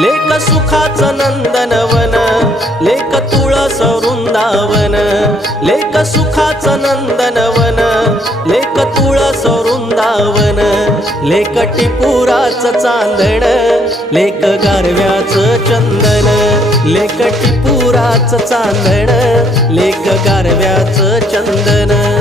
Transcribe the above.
लेक सुखाचं नंदनवन, लेक तुळस वृंदावन, लेक सुखाचं नंदनवन, लेक तुळस वृंदावन, लेक टिपुराचं चांदण, लेक गारव्याचं चंदन, लेक टिपुराचं चांदण, लेक गारव्याचं चंदन।